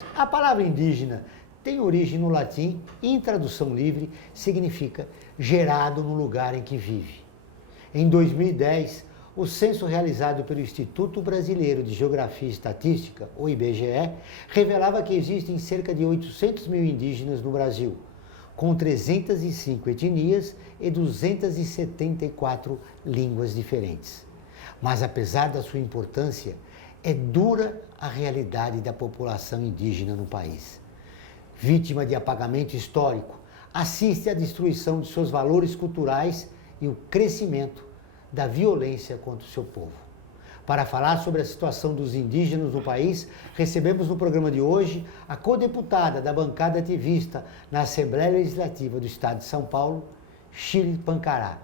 A palavra indígena tem origem no latim e, em tradução livre, significa gerado no lugar em que vive. Em 2010, o censo realizado pelo Instituto Brasileiro de Geografia e Estatística, o IBGE, revelava que existem cerca de 800 mil indígenas no Brasil, com 305 etnias e 274 línguas diferentes. Mas, apesar da sua importância, é dura a realidade da população indígena no país. Vítima de apagamento histórico, assiste à destruição de seus valores culturais e o crescimento da violência contra o seu povo. Para falar sobre a situação dos indígenas no país, recebemos no programa de hoje a co-deputada da bancada ativista na Assembleia Legislativa do Estado de São Paulo, Shirley Pancará.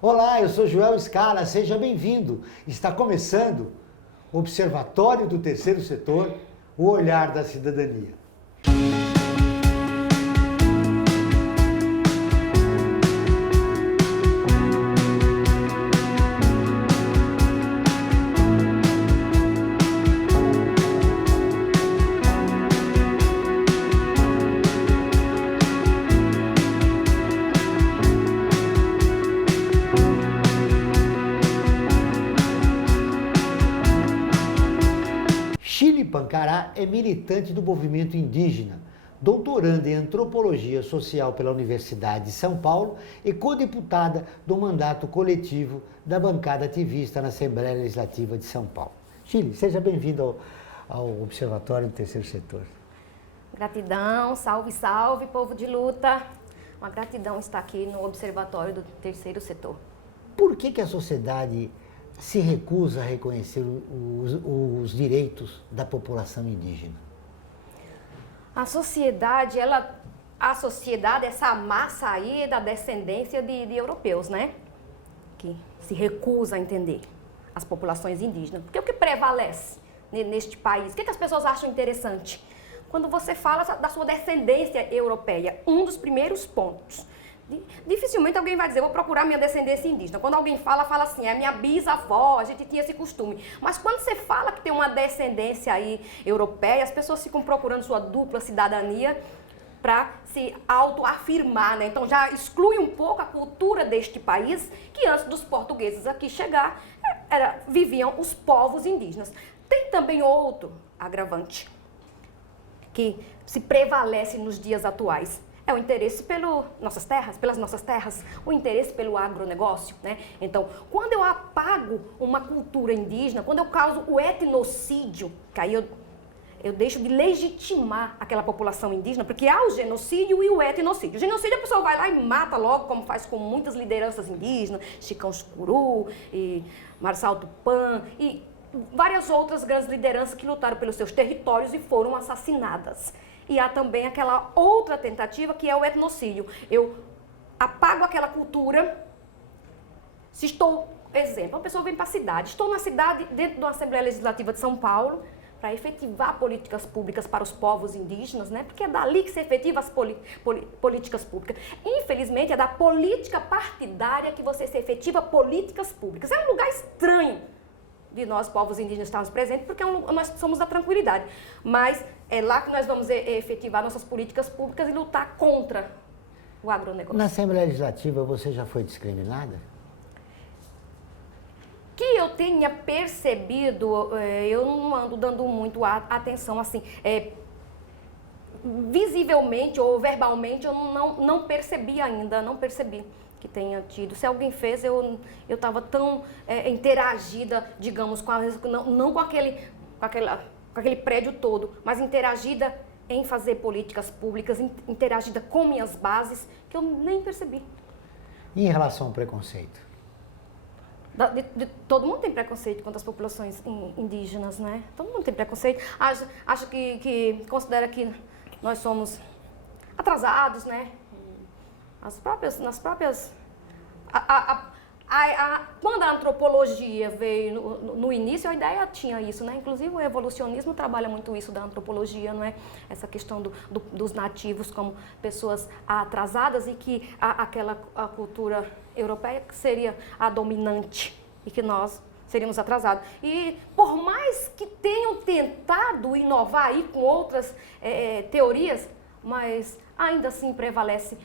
Olá, eu sou Joel Scala, seja bem-vindo. Está começando o Observatório do Terceiro Setor, o olhar da cidadania. Shirley Pancará é militante do movimento indígena, doutoranda em antropologia social pela Universidade de São Paulo e co-deputada do mandato coletivo da bancada ativista na Assembleia Legislativa de São Paulo. Shirley, seja bem-vindo ao Observatório do Terceiro Setor. Gratidão, salve, salve, povo de luta. Uma gratidão estar aqui no Observatório do Terceiro Setor. Por que a sociedade se recusa a reconhecer os direitos da população indígena? A sociedade, essa massa aí da descendência de europeus, né? Que se recusa a entender as populações indígenas. Porque o que prevalece neste país? O que as pessoas acham interessante? Quando você fala da sua descendência europeia, um dos primeiros pontos. Dificilmente alguém vai dizer, vou procurar minha descendência indígena. Quando alguém fala assim, é minha bisavó, a gente tinha esse costume. Mas quando você fala que tem uma descendência aí europeia, as pessoas ficam procurando sua dupla cidadania para se autoafirmar, né? Então já exclui um pouco a cultura deste país, que antes dos portugueses aqui chegar, viviam os povos indígenas. Tem também outro agravante que se prevalece nos dias atuais. É o interesse pelas nossas terras, o interesse pelo agronegócio, né? Então, quando eu apago uma cultura indígena, quando eu causo o etnocídio, que aí eu deixo de legitimar aquela população indígena, porque há o genocídio e o etnocídio. O genocídio a pessoa vai lá e mata logo, como faz com muitas lideranças indígenas, Chicão Chucuru, e Marçal Tupã, e várias outras grandes lideranças que lutaram pelos seus territórios e foram assassinadas. E há também aquela outra tentativa que é o etnocídio. Eu apago aquela cultura. Se estou, exemplo, uma pessoa vem para a cidade. Estou na cidade, dentro da Assembleia Legislativa de São Paulo, para efetivar políticas públicas para os povos indígenas, né? Porque é dali que se efetiva as políticas públicas. Infelizmente, é da política partidária que você se efetiva políticas públicas. É um lugar estranho de nós, povos indígenas, estarmos presentes, porque nós somos da tranquilidade. Mas é lá que nós vamos efetivar nossas políticas públicas e lutar contra o agronegócio. Na Assembleia Legislativa, você já foi discriminada? Que eu tenha percebido, eu não ando dando muito atenção, assim, visivelmente ou verbalmente, eu não percebi ainda, não percebi que tenha tido. Se alguém fez, eu estava tão interagida, digamos, não com aquele prédio todo, mas interagida em fazer políticas públicas, interagida com minhas bases, que eu nem percebi. E em relação ao preconceito? Todo mundo tem preconceito contra as populações indígenas, né? Todo mundo tem preconceito. Acho que considera que nós somos atrasados, né? Quando a antropologia veio no início, a ideia tinha isso, né? Inclusive o evolucionismo trabalha muito isso da antropologia, não é? Essa questão dos nativos como pessoas atrasadas e que a cultura europeia seria a dominante e que nós seríamos atrasados. E por mais que tenham tentado inovar aí com outras teorias, mas ainda assim prevalece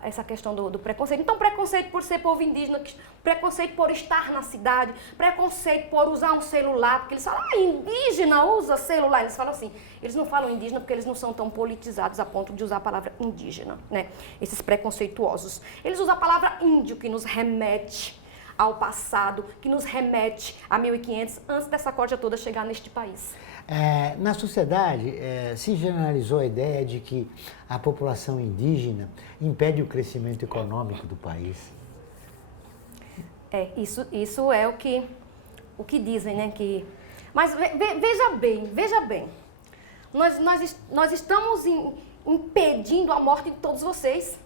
essa questão do preconceito. Então, preconceito por ser povo indígena, preconceito por estar na cidade, preconceito por usar um celular, porque eles falam, indígena usa celular. Eles falam assim, eles não falam indígena porque eles não são tão politizados a ponto de usar a palavra indígena, né? Esses preconceituosos. Eles usam a palavra índio, que nos remete ao passado, que nos remete a 1500, antes dessa corja toda chegar neste país. Na sociedade, se generalizou a ideia de que a população indígena impede o crescimento econômico do país. Isso é o que dizem, né? Mas veja bem. Nós estamos impedindo a morte de todos vocês.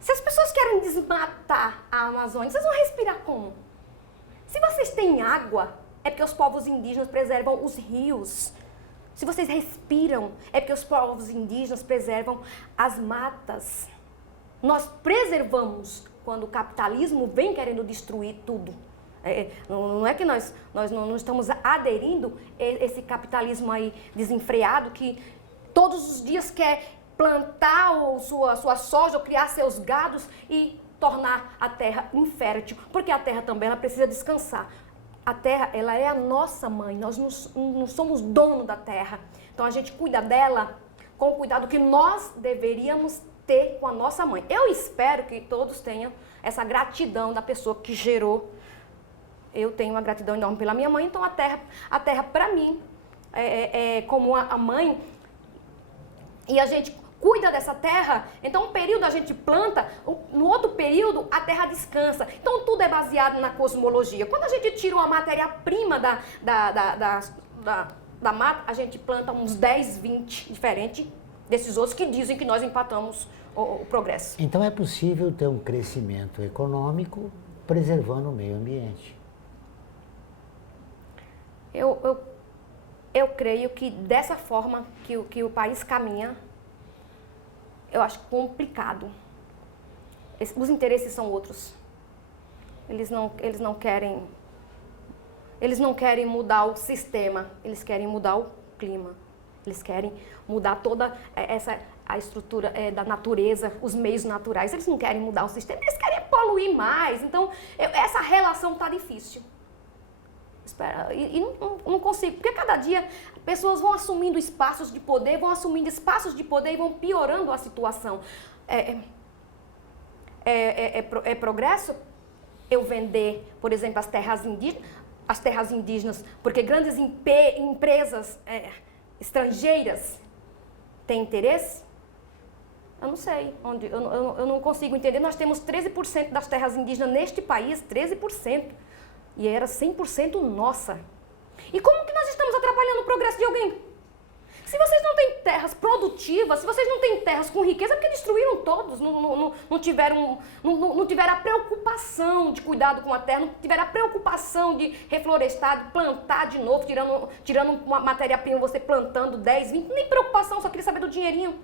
Se as pessoas querem desmatar a Amazônia, vocês vão respirar como? Se vocês têm água, é porque os povos indígenas preservam os rios. Se vocês respiram, é porque os povos indígenas preservam as matas. Nós preservamos quando o capitalismo vem querendo destruir tudo. Não é que nós não estamos aderindo a esse capitalismo aí desenfreado que todos os dias quer plantar sua soja ou criar seus gados e tornar a terra infértil, porque a terra também ela precisa descansar. A terra, ela é a nossa mãe, nós não somos dono da terra. Então a gente cuida dela com o cuidado que nós deveríamos ter com a nossa mãe. Eu espero que todos tenham essa gratidão da pessoa que gerou. Eu tenho uma gratidão enorme pela minha mãe, então a terra para mim é como a mãe. E a gente cuida dessa terra, então um período a gente planta, no outro período a terra descansa. Então tudo é baseado na cosmologia. Quando a gente tira uma matéria-prima da mata, a gente planta uns 10, 20 diferentes desses outros que dizem que nós empatamos o progresso. Então é possível ter um crescimento econômico preservando o meio ambiente? Eu creio que dessa forma que o país caminha, eu acho complicado. Os interesses são outros. Eles não querem mudar o sistema, eles querem mudar o clima. Eles querem mudar toda a estrutura da natureza, os meios naturais. Eles não querem mudar o sistema, eles querem poluir mais. Então, essa relação está difícil. Não consigo, porque cada dia pessoas vão assumindo espaços de poder, e vão piorando a situação. É progresso eu vender, por exemplo, as terras indígenas, porque grandes empresas estrangeiras têm interesse? Eu não sei, eu não consigo entender. Nós temos 13% das terras indígenas neste país, 13%. E era 100% nossa. E como que nós estamos atrapalhando o progresso de alguém? Se vocês não têm terras produtivas, se vocês não têm terras com riqueza, é porque destruíram todos, não tiveram a preocupação de cuidado com a terra, não tiveram a preocupação de reflorestar, de plantar de novo, tirando uma matéria-prima, você plantando 10, 20, nem preocupação, só queria saber do dinheirinho.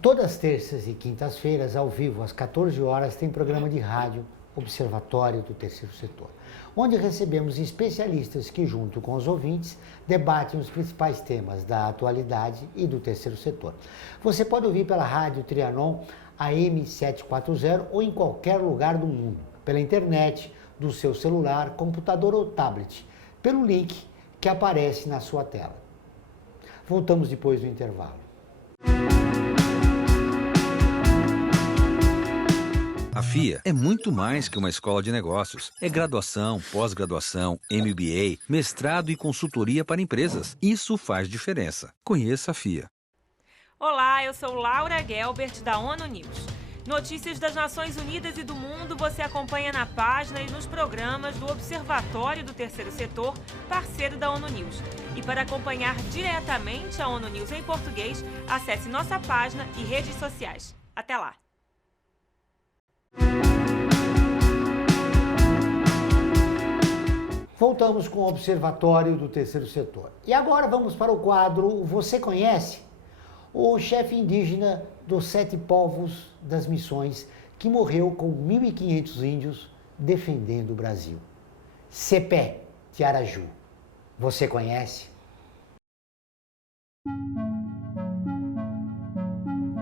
Todas as terças e quintas-feiras, ao vivo, às 14 horas, tem programa de rádio Observatório do Terceiro Setor, onde recebemos especialistas que, junto com os ouvintes, debatem os principais temas da atualidade e do terceiro setor. Você pode ouvir pela Rádio Trianon AM 740 ou em qualquer lugar do mundo, pela internet, do seu celular, computador ou tablet, pelo link que aparece na sua tela. Voltamos depois do intervalo. A FIA é muito mais que uma escola de negócios. É graduação, pós-graduação, MBA, mestrado e consultoria para empresas. Isso faz diferença. Conheça a FIA. Olá, eu sou Laura Gelbert, da ONU News. Notícias das Nações Unidas e do mundo você acompanha na página e nos programas do Observatório do Terceiro Setor, parceiro da ONU News. E para acompanhar diretamente a ONU News em português, acesse nossa página e redes sociais. Até lá! Voltamos com o Observatório do Terceiro Setor. E agora vamos para o quadro Você Conhece? O chefe indígena dos 7 povos das Missões, que morreu com 1.500 índios defendendo o Brasil. Cepé Tiaraju. Você conhece?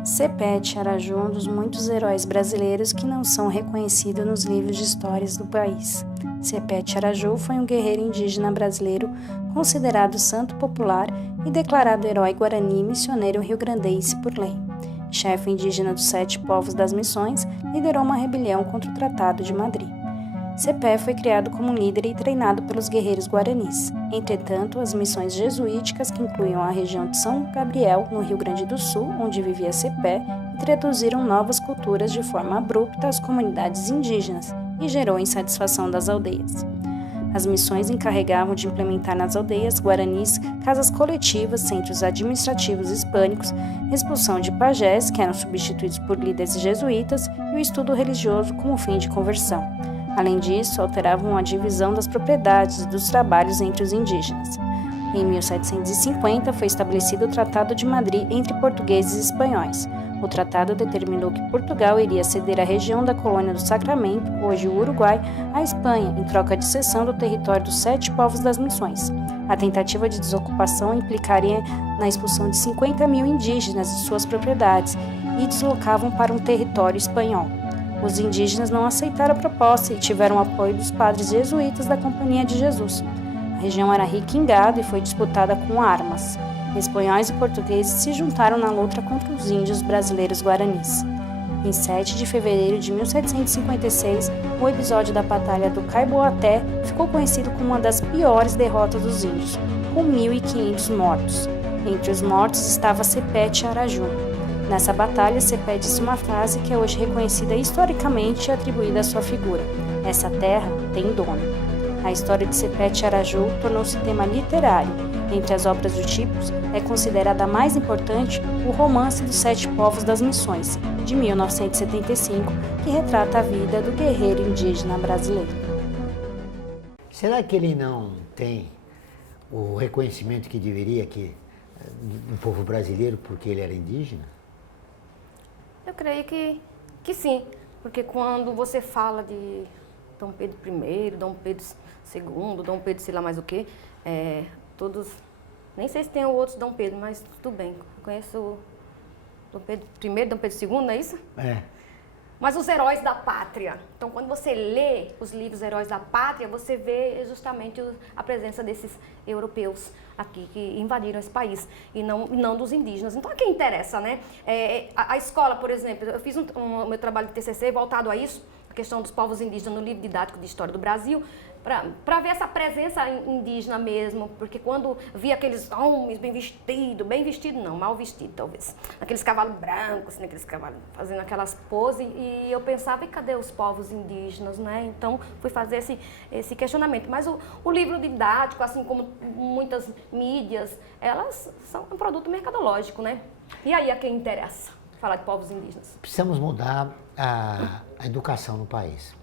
Cepé Tiaraju é um dos muitos heróis brasileiros que não são reconhecidos nos livros de histórias do país. Cepé Tiaraju foi um guerreiro indígena brasileiro considerado santo popular e declarado herói guarani missioneiro rio-grandense por lei. Chefe indígena dos 7 povos das Missões, liderou uma rebelião contra o Tratado de Madrid. Cepé foi criado como líder e treinado pelos guerreiros guaranis. Entretanto, as missões jesuíticas, que incluíam a região de São Gabriel, no Rio Grande do Sul, onde vivia Cepé, introduziram novas culturas de forma abrupta às comunidades indígenas e gerou insatisfação das aldeias. As missões encarregavam de implementar nas aldeias guaranis casas coletivas, centros administrativos hispânicos, expulsão de pajés, que eram substituídos por líderes jesuítas, e o estudo religioso como fim de conversão. Além disso, alteravam a divisão das propriedades e dos trabalhos entre os indígenas. Em 1750, foi estabelecido o Tratado de Madrid entre portugueses e espanhóis. O tratado determinou que Portugal iria ceder a região da colônia do Sacramento, hoje o Uruguai, à Espanha, em troca de cessão do território dos 7 povos das Missões. A tentativa de desocupação implicaria na expulsão de 50 mil indígenas de suas propriedades e deslocavam para um território espanhol. Os indígenas não aceitaram a proposta e tiveram o apoio dos padres jesuítas da Companhia de Jesus. A região era rica em gado e foi disputada com armas. Espanhóis e portugueses se juntaram na luta contra os índios brasileiros guaranis. Em 7 de fevereiro de 1756, o episódio da Batalha do Caiboaté ficou conhecido como uma das piores derrotas dos índios, com 1.500 mortos. Entre os mortos estava Cepé Tiaraju. Nessa batalha, Cepé disse uma frase que é hoje reconhecida historicamente e atribuída à sua figura: "Essa terra tem dono". A história de Cepé Tiaraju tornou-se tema literário. Entre as obras do tipo, é considerada a mais importante o Romance dos 7 Povos das Missões, de 1975, que retrata a vida do guerreiro indígena brasileiro. Será que ele não tem o reconhecimento que deveria do povo brasileiro porque ele era indígena? Eu creio que sim, porque quando você fala de Dom Pedro I, Dom Pedro II, Dom Pedro sei lá mais o quê, todos, nem sei se tem outros Dom Pedro, mas tudo bem, eu conheço o Dom Pedro I, Dom Pedro II, não é isso? É. Mas os heróis da pátria. Então, quando você lê os livros Heróis da Pátria, você vê justamente a presença desses europeus aqui que invadiram esse país e não dos indígenas. Então, a quem interessa, né? A escola, por exemplo, eu fiz o meu trabalho de TCC voltado a isso, a questão dos povos indígenas no livro didático de História do Brasil, para ver essa presença indígena mesmo, porque quando via aqueles homens bem vestidos não, mal vestidos talvez, aqueles cavalos brancos, né, aqueles cavalos fazendo aquelas poses, e eu pensava, e cadê os povos indígenas, né? Então fui fazer esse questionamento. Mas o livro didático, assim como muitas mídias, elas são um produto mercadológico, né? E aí a quem interessa falar de povos indígenas? Precisamos mudar a educação no país.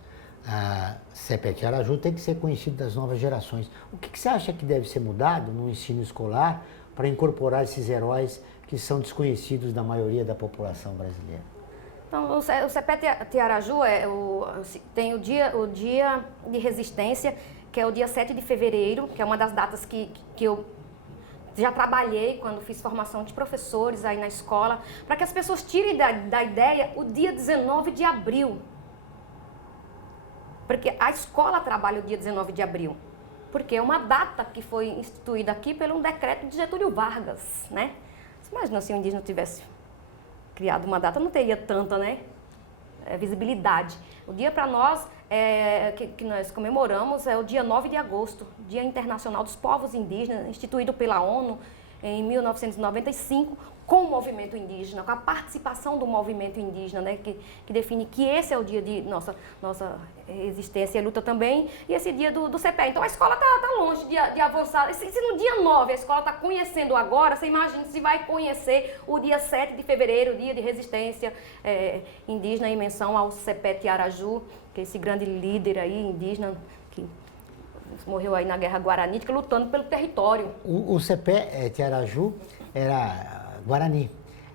A Cepé Tiaraju tem que ser conhecido das novas gerações. O que você acha que deve ser mudado no ensino escolar para incorporar esses heróis que são desconhecidos da maioria da população brasileira? Então, o Cepé Tiaraju tem o dia de resistência, que é o dia 7 de fevereiro, que é uma das datas que eu já trabalhei quando fiz formação de professores aí na escola, para que as pessoas tirem da ideia o dia 19 de abril. Porque a escola trabalha o dia 19 de abril, porque é uma data que foi instituída aqui pelo decreto de Getúlio Vargas, né? Você imagina se o indígena tivesse criado uma data, não teria tanta, né, visibilidade. O dia para nós, que nós comemoramos, é o dia 9 de agosto, Dia Internacional dos Povos Indígenas, instituído pela ONU em 1995, com o movimento indígena, com a participação do movimento indígena, né, que define que esse é o dia de nossa existência e luta também, e esse dia do Cepé. Então a escola está longe de avançar. Se no dia 9 a escola está conhecendo agora, você imagina se vai conhecer o dia 7 de fevereiro, o dia de resistência indígena, em menção ao Cepé Tiaraju, que é esse grande líder aí indígena que morreu aí na Guerra Guaranítica, lutando pelo território. O Cepé Tiaraju era Guarani.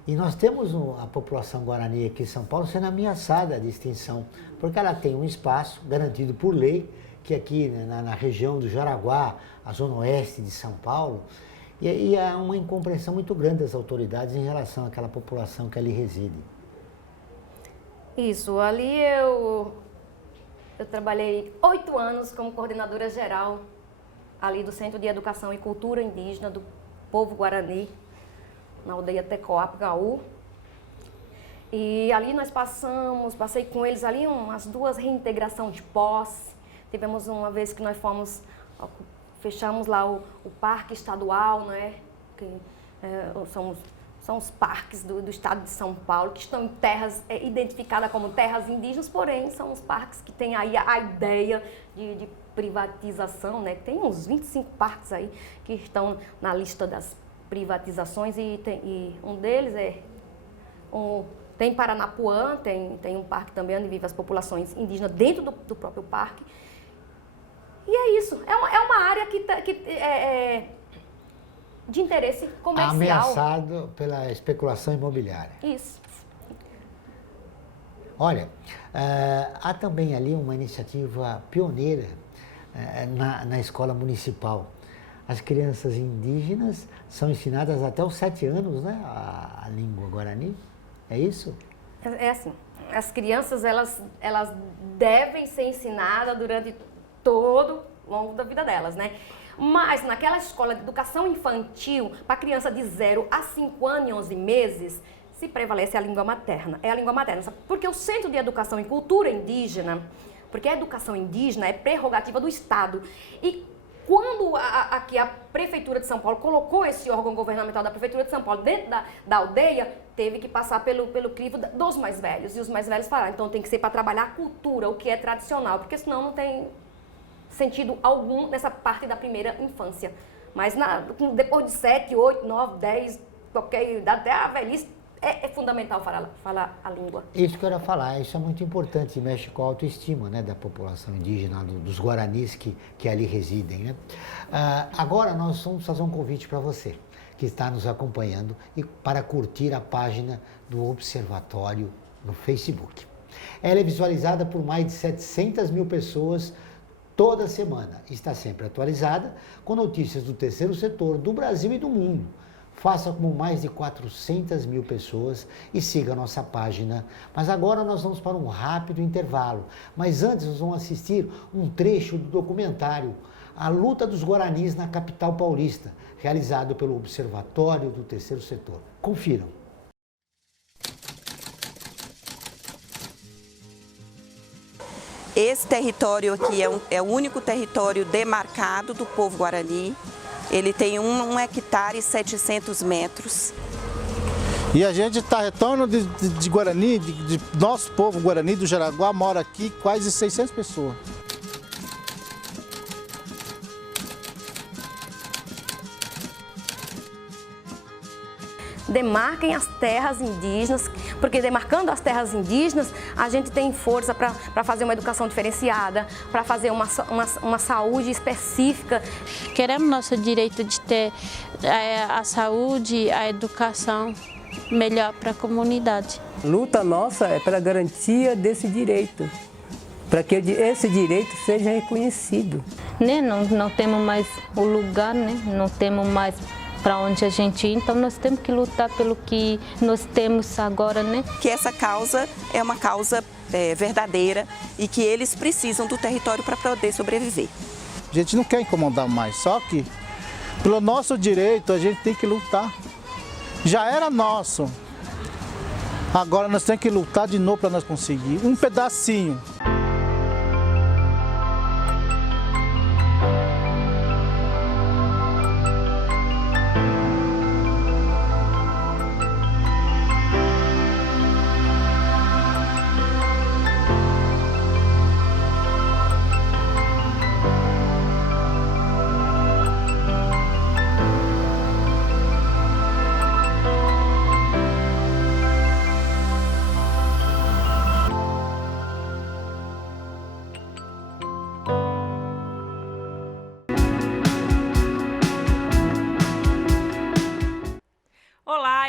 E nós temos a população guarani aqui em São Paulo sendo ameaçada de extinção, porque ela tem um espaço garantido por lei, que aqui na região do Jaraguá, a zona oeste de São Paulo, e há uma incompreensão muito grande das autoridades em relação àquela população que ali reside. Isso, ali eu trabalhei 8 anos como coordenadora geral ali do Centro de Educação e Cultura Indígena do Povo Guarani, na aldeia Tecoapo-Gaú. E ali nós passei com eles ali umas 2 reintegrações de posse. Tivemos uma vez que nós fechamos lá o Parque Estadual, né? Que são os parques do estado de São Paulo, que estão em terras identificadas como terras indígenas, porém são os parques que têm aí a ideia de privatização, né? Tem uns 25 parques aí que estão na lista das privatizações e um deles tem Paranapuã, tem um parque também onde vivem as populações indígenas dentro do próprio parque. E é isso, é uma área que de interesse comercial. Ameaçado pela especulação imobiliária. Isso. Olha, há também ali uma iniciativa pioneira na escola municipal. As crianças indígenas são ensinadas até os 7 anos, né, a língua guarani, é isso? É assim, as crianças elas devem ser ensinadas durante todo o longo da vida delas, né? Mas naquela escola de educação infantil, para criança de 0 a 5 anos e 11 meses, se prevalece a língua materna. É a língua materna, porque o Centro de Educação e Cultura Indígena, porque a educação indígena é prerrogativa do Estado. E quando aqui a Prefeitura de São Paulo colocou esse órgão governamental da Prefeitura de São Paulo dentro da aldeia, teve que passar pelo crivo dos mais velhos. E os mais velhos falaram, então tem que ser para trabalhar a cultura, o que é tradicional, porque senão não tem sentido algum nessa parte da primeira infância. Mas depois de 7, 8, 9, 10, qualquer idade, até a velhice, é fundamental falar a língua. Isso que eu ia falar, isso é muito importante, mexe com a autoestima, né, da população indígena, dos guaranis que ali residem, né? Agora nós vamos fazer um convite para você, que está nos acompanhando, e para curtir a página do Observatório no Facebook. Ela é visualizada por mais de 700 mil pessoas toda semana. Está sempre atualizada com notícias do terceiro setor, do Brasil e do mundo. Faça como mais de 400 mil pessoas e siga a nossa página. Mas agora nós vamos para um rápido intervalo. Mas antes nós vamos assistir um trecho do documentário A Luta dos Guaranis na Capital Paulista, realizado pelo Observatório do Terceiro Setor. Confiram. Esse território aqui é o único território demarcado do povo guarani. Ele tem 1 hectare e 700 metros. E a gente está retorno de Guarani, de nosso povo Guarani do Jaraguá, mora aqui quase 600 pessoas. Demarquem as terras indígenas, porque demarcando as terras indígenas, a gente tem força para fazer uma educação diferenciada, para fazer uma saúde específica. Queremos nosso direito de ter a saúde, a educação melhor para a comunidade. A luta nossa é pela garantia desse direito, para que esse direito seja reconhecido. Né? Não temos mais o lugar, né? Não temos mais para onde a gente ir, então nós temos que lutar pelo que nós temos agora, né? Que essa causa é uma causa verdadeira e que eles precisam do território para poder sobreviver. A gente não quer incomodar mais, só que pelo nosso direito a gente tem que lutar. Já era nosso, agora nós temos que lutar de novo para nós conseguir um pedacinho.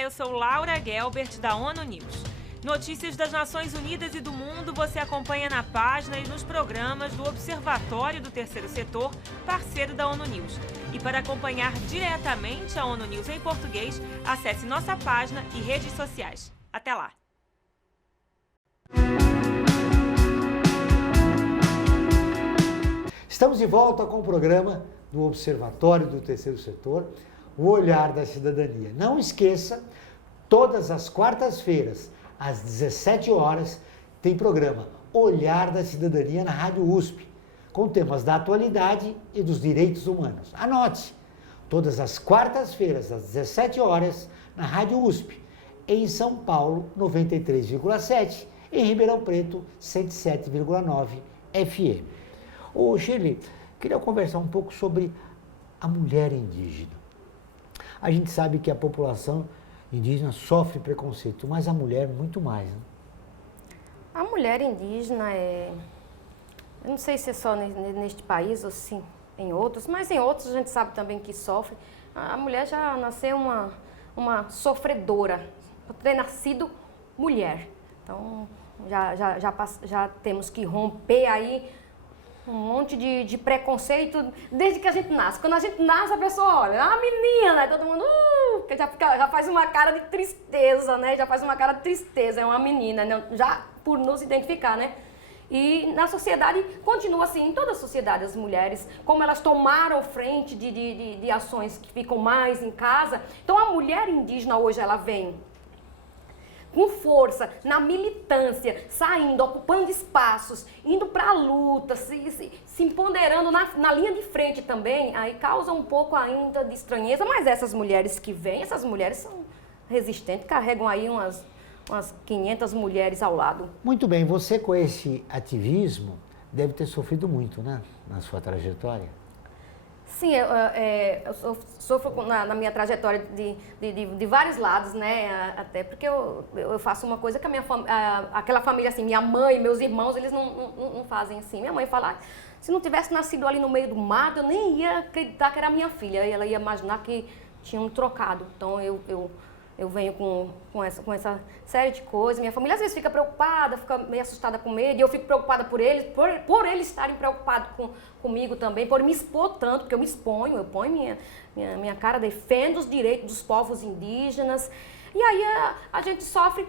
eu sou Laura Gelbert, da ONU News. Notícias das Nações Unidas e do mundo você acompanha na página e nos programas do Observatório do Terceiro Setor, parceiro da ONU News. E para acompanhar diretamente a ONU News em português, acesse nossa página e redes sociais. Até lá! Estamos de volta com o programa do Observatório do Terceiro Setor, o Olhar da Cidadania. Não esqueça, todas as quartas-feiras, às 17 horas, tem programa Olhar da Cidadania na Rádio USP, com temas da atualidade e dos direitos humanos. Anote, todas as quartas-feiras, às 17 horas, na Rádio USP, em São Paulo, 93,7, em Ribeirão Preto, 107,9 FM. Ô Shirley, queria conversar um pouco sobre a mulher indígena. A gente sabe que a população indígena sofre preconceito, mas a mulher muito mais, né? A mulher indígena eu não sei se é só neste país ou sim em outros, mas em outros a gente sabe também que sofre. A mulher já nasceu uma sofredora, por ter nascido mulher. Então já temos que romper aí um monte de preconceito desde que a gente nasce. Quando a gente nasce, a pessoa olha, a menina, né? Todo mundo, que já faz uma cara de tristeza, né? Já faz uma cara de tristeza, é uma menina, né? Já por nos identificar, né? E na sociedade, continua assim, em toda a sociedade, as mulheres, como elas tomaram frente de ações que ficam mais em casa. Então a mulher indígena hoje, ela vem com força, na militância, saindo, ocupando espaços, indo para a luta, se empoderando na linha de frente também, aí causa um pouco ainda de estranheza, mas essas mulheres que vêm, essas mulheres são resistentes, carregam aí umas 500 mulheres ao lado. Muito bem, você com esse ativismo deve ter sofrido muito, né, na sua trajetória? Sim, eu sofro na minha trajetória de vários lados, né? Até porque eu faço uma coisa que aquela família, assim, minha mãe, meus irmãos, eles não fazem assim. Minha mãe fala, se não tivesse nascido ali no meio do mato, eu nem ia acreditar que era minha filha. E ela ia imaginar que tinham trocado. Então eu venho com essa série de coisas. Minha família às vezes fica preocupada, fica meio assustada com medo, e eu fico preocupada por eles, por eles estarem preocupados comigo também, por me expor tanto, porque eu ponho minha cara, defendo os direitos dos povos indígenas, e aí a gente sofre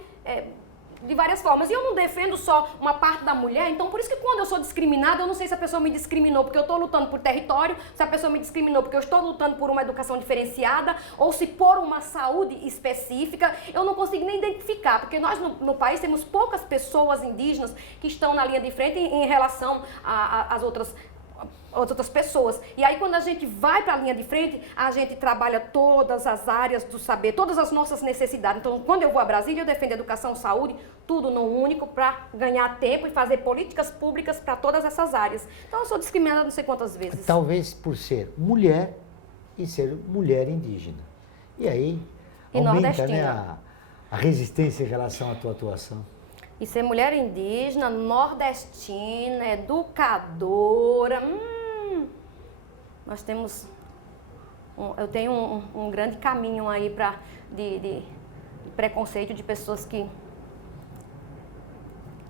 de várias formas. E eu não defendo só uma parte da mulher, então por isso que quando eu sou discriminada, eu não sei se a pessoa me discriminou porque eu estou lutando por território, se a pessoa me discriminou porque eu estou lutando por uma educação diferenciada, ou se por uma saúde específica, eu não consigo nem identificar, porque nós no país temos poucas pessoas indígenas que estão na linha de frente em relação às outras pessoas. E aí quando a gente vai para a linha de frente, a gente trabalha todas as áreas do saber, todas as nossas necessidades. Então, quando eu vou a Brasília, eu defendo educação, saúde, tudo no único, para ganhar tempo e fazer políticas públicas para todas essas áreas. Então, eu sou discriminada não sei quantas vezes. Talvez por ser mulher e ser mulher indígena. E aí aumenta, né, a resistência em relação à tua atuação. E ser mulher indígena, nordestina, educadora, nós temos, eu tenho um grande caminho aí de preconceito de pessoas que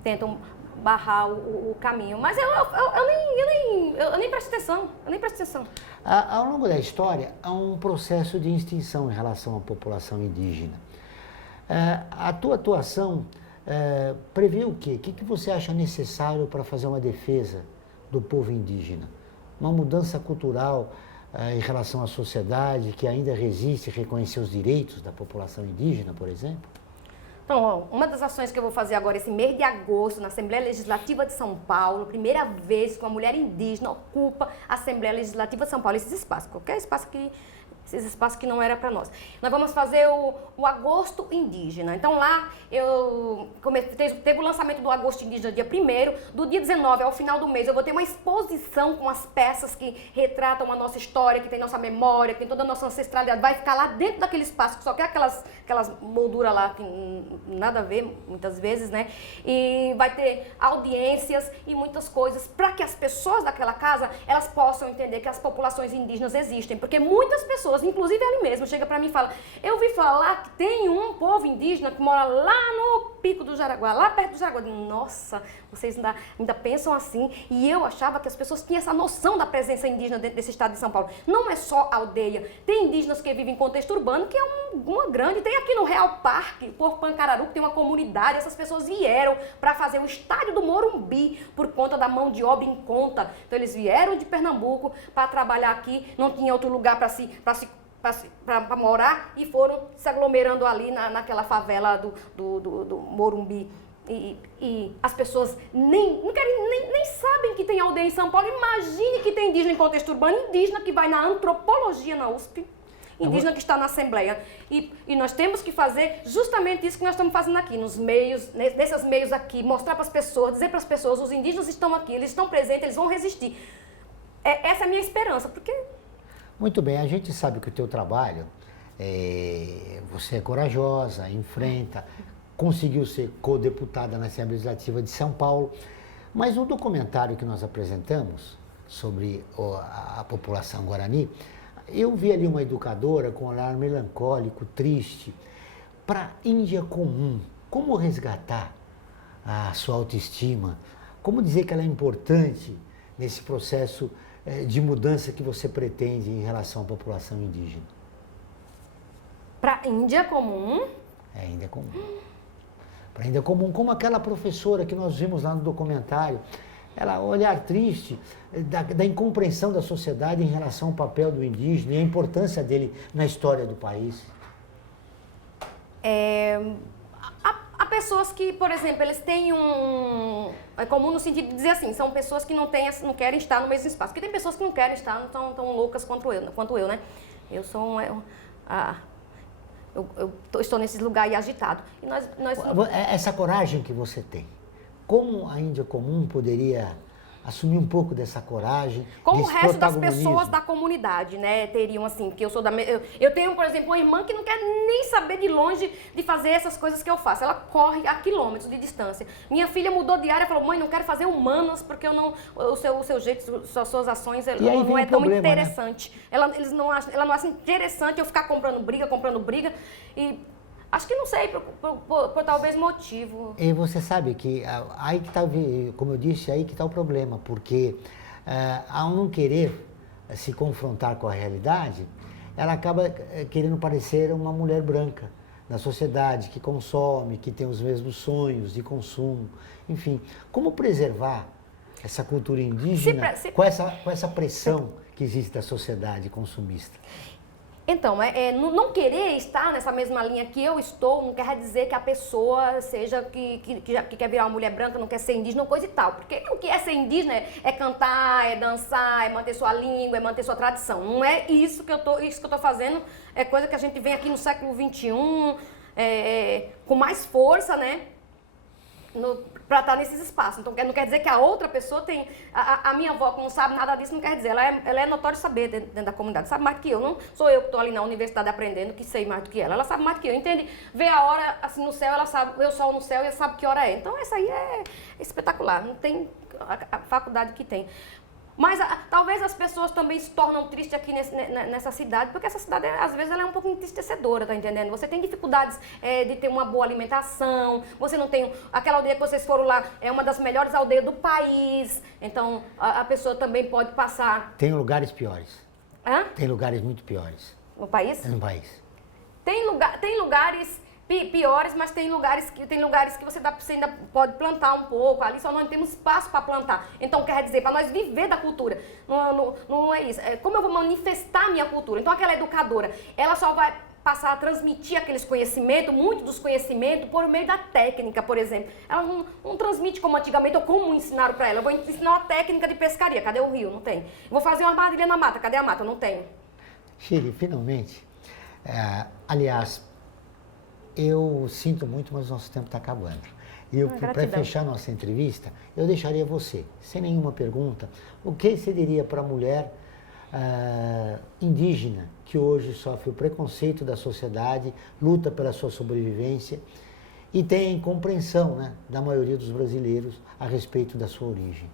tentam barrar o caminho. Mas eu nem presto atenção, Ao longo da história, há um processo de extinção em relação à população indígena. A tua atuação prevê o quê? O que você acha necessário para fazer uma defesa do povo indígena? Uma mudança cultural em relação à sociedade que ainda resiste a reconhecer os direitos da população indígena, por exemplo? Então, uma das ações que eu vou fazer agora, esse mês de agosto, na Assembleia Legislativa de São Paulo, primeira vez que uma mulher indígena ocupa a Assembleia Legislativa de São Paulo, esses espaços, qualquer espaço esses espaços que não era para nós. Nós vamos fazer o Agosto Indígena. Então lá teve o lançamento do Agosto Indígena dia 1º, do dia 19 ao final do mês eu vou ter uma exposição com as peças que retratam a nossa história, que tem nossa memória, que tem toda a nossa ancestralidade. Vai ficar lá dentro daquele espaço, que só quer aquelas molduras lá que nada a ver, muitas vezes, né? E vai ter audiências e muitas coisas para que as pessoas daquela casa, elas possam entender que as populações indígenas existem, porque muitas pessoas pessoas, inclusive ele mesmo, chega para mim e fala, eu ouvi falar que tem um povo indígena que mora lá no Pico do Jaraguá, lá perto do Jaraguá. Eu digo, nossa, vocês ainda pensam assim? E eu achava que as pessoas tinham essa noção da presença indígena dentro desse estado de São Paulo. Não é só aldeia, tem indígenas que vivem em contexto urbano, que é uma grande, tem aqui no Real Parque, por Pancararu, que tem uma comunidade, essas pessoas vieram para fazer o estádio do Morumbi por conta da mão de obra em conta. Então eles vieram de Pernambuco para trabalhar aqui, não tinha outro lugar para morar e foram se aglomerando ali naquela favela do Morumbi. E as pessoas nem sabem que tem aldeia em São Paulo. Imagine que tem indígena em contexto urbano, indígena que vai na antropologia na USP, indígena que está na Assembleia. E nós temos que fazer justamente isso que nós estamos fazendo aqui, nos meios, nesses meios aqui, mostrar para as pessoas, dizer para as pessoas, os indígenas estão aqui, eles estão presentes, eles vão resistir. Essa é a minha esperança, porque... Muito bem, a gente sabe que o teu trabalho, você é corajosa, enfrenta, conseguiu ser co-deputada na Assembleia Legislativa de São Paulo, mas no documentário que nós apresentamos sobre a população Guarani, eu vi ali uma educadora com um olhar melancólico, triste, para a Índia comum. Como resgatar a sua autoestima? Como dizer que ela é importante nesse processo de mudança que você pretende em relação à população indígena? Para a Índia comum? É, Índia comum. Para a Índia comum, como aquela professora que nós vimos lá no documentário, ela olhar triste da incompreensão da sociedade em relação ao papel do indígena e a importância dele na história do país. Há pessoas que, por exemplo, eles têm é comum no sentido de dizer assim, são pessoas que não querem estar no mesmo espaço. Porque tem pessoas que não querem estar, não estão tão loucas quanto eu, né? Eu sou eu estou nesse lugar aí agitado. E nós... Essa coragem que você tem, como a Índia comum poderia assumir um pouco dessa coragem, como o resto das pessoas da comunidade, né, teriam assim, porque eu tenho, por exemplo, uma irmã que não quer nem saber de longe de fazer essas coisas que eu faço, ela corre a quilômetros de distância. Minha filha mudou de área, falou, mãe, não quero fazer humanas, porque o seu jeito, suas ações, não é tão interessante. Né? Ela não acha interessante eu ficar comprando briga, e acho que não sei, por talvez motivo. E você sabe que aí que está, como eu disse, aí que está o problema, porque ao não querer se confrontar com a realidade, ela acaba querendo parecer uma mulher branca na sociedade, que consome, que tem os mesmos sonhos de consumo, enfim. Como preservar essa cultura indígena com essa pressão que existe da sociedade consumista? Então, não querer estar nessa mesma linha que eu estou, não quer dizer que a pessoa seja que quer virar uma mulher branca, não quer ser indígena, coisa e tal. Porque o que é ser indígena é cantar, é dançar, é manter sua língua, é manter sua tradição. Não é isso que eu estou fazendo, é coisa que a gente vem aqui no século XXI, com mais força, né? Para estar nesses espaços. Então, não quer dizer que a outra pessoa tem... A minha avó, que não sabe nada disso, não quer dizer. Ela é notório saber dentro da comunidade. Sabe mais do que eu. Não sou eu que estou ali na universidade aprendendo, que sei mais do que ela. Ela sabe mais do que eu. Entende? Vê a hora assim no céu, ela sabe, vê o sol no céu e ela sabe que hora é. Então, essa aí é espetacular. Não tem a faculdade que tem. Mas talvez as pessoas também se tornam tristes aqui nessa cidade, porque essa cidade, às vezes, ela é um pouco entristecedora, tá entendendo? Você tem dificuldades de ter uma boa alimentação, você não tem... Aquela aldeia que vocês foram lá é uma das melhores aldeias do país, então a pessoa também pode passar... Tem lugares piores. Hã? Tem lugares muito piores. No país? No país. Tem lugares... piores, mas tem lugares que você ainda pode plantar um pouco, ali só não temos espaço para plantar. Então, quer dizer, para nós viver da cultura, não é isso. Como eu vou manifestar a minha cultura? Então, aquela educadora, ela só vai passar a transmitir aqueles conhecimentos, muito dos conhecimentos, por meio da técnica, por exemplo. Ela não transmite como antigamente, ou como ensinaram para ela. Eu vou ensinar uma técnica de pescaria, cadê o rio? Não tem. Eu vou fazer uma armadilha na mata, cadê a mata? Não tenho. Shirley, finalmente, aliás, eu sinto muito, mas o nosso tempo está acabando. E para fechar nossa entrevista, eu deixaria você, sem nenhuma pergunta, o que você diria para a mulher indígena que hoje sofre o preconceito da sociedade, luta pela sua sobrevivência e tem compreensão, né, da maioria dos brasileiros a respeito da sua origem?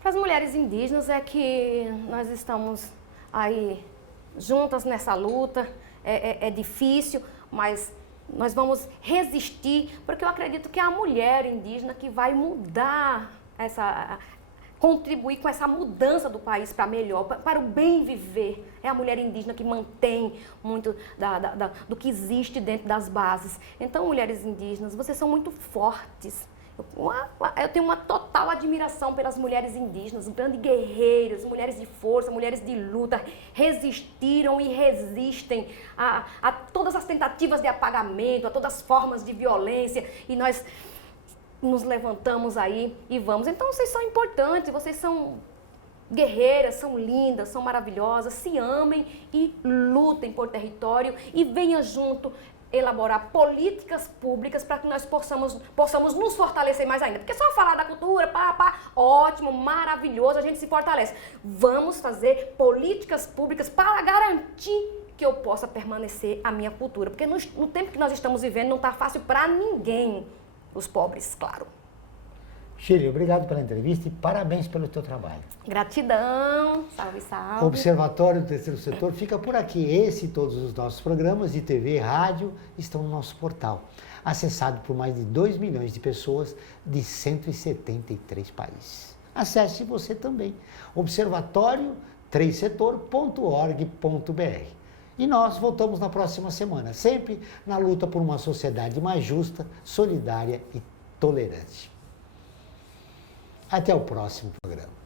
Para as mulheres indígenas é que nós estamos aí juntas nessa luta. É difícil, mas nós vamos resistir, porque eu acredito que é a mulher indígena que vai mudar contribuir com essa mudança do país para melhor, para o bem viver. É a mulher indígena que mantém muito do que existe dentro das bases. Então, mulheres indígenas, vocês são muito fortes. Eu tenho uma total admiração pelas mulheres indígenas, grandes guerreiras, mulheres de força, mulheres de luta, resistiram e resistem a todas as tentativas de apagamento, a todas as formas de violência, e nós nos levantamos aí e vamos. Então vocês são importantes, vocês são guerreiras, são lindas, são maravilhosas, se amem e lutem por território e venham junto elaborar políticas públicas para que nós possamos nos fortalecer mais ainda. Porque só falar da cultura, ótimo, maravilhoso, a gente se fortalece. Vamos fazer políticas públicas para garantir que eu possa permanecer a minha cultura. Porque no tempo que nós estamos vivendo não está fácil para ninguém, os pobres, claro. Shirley, obrigado pela entrevista e parabéns pelo teu trabalho. Gratidão, salve, salve. O Observatório do Terceiro Setor fica por aqui. Esse e todos os nossos programas de TV e rádio estão no nosso portal, acessado por mais de 2 milhões de pessoas de 173 países. Acesse você também, observatório3setor.org.br. E nós voltamos na próxima semana, sempre na luta por uma sociedade mais justa, solidária e tolerante. Até o próximo programa.